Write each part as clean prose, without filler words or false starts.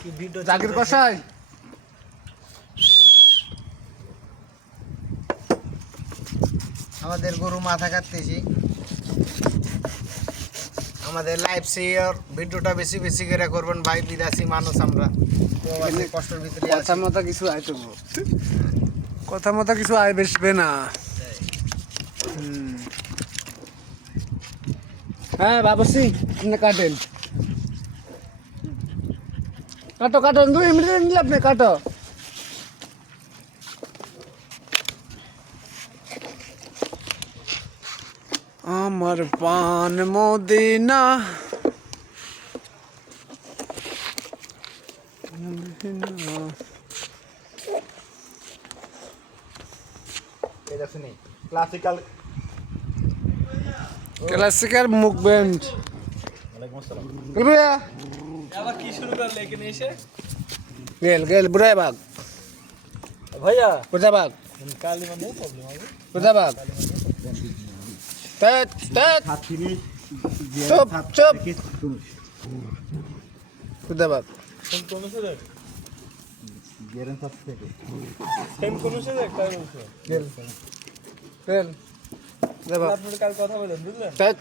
কি ভিডিও জাকির কষাই আমাদের গরু মাথা কাটতেছি। আমাদের লাইভ শেয়ার ভিডিওটা বেশি বেশি করে করবেন ভাই, বিদেশি মানুষ আমরা প্রবাসী কষ্টের ভিতরে আছি। কথা মতো কিছু আয় তো কথা মতো কিছু আয় বেসবে না। হ্যাঁ বাবুসি আপনি কাটেন, কাটো কাটো 2 মিনিট নিলে আপনি কাটো। আমার পান মদিনা এটা শুনি ক্লাসিক্যাল ক্লাসিক্যাল মুভমেন্ট। আবার কি শুরু করলে এখানে এসে? গেল গেল বুড়াই বাঘ, ভাইয়া বুড়া বাঘ, কালি মানে প্রবলেম হবে। বুড়া বাঘ। তেত তেত চুপ চুপ বুড়া বাঘ। কোন কোন সেটা? সেম কোন সেটা তাই বলছো? গেল গেল বুড়া বাঘ। আপনার কাল কথা বলেন বুঝলেন? তেত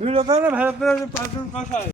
ভিডিও করে না ভাই, আপনারা 5 জন কথা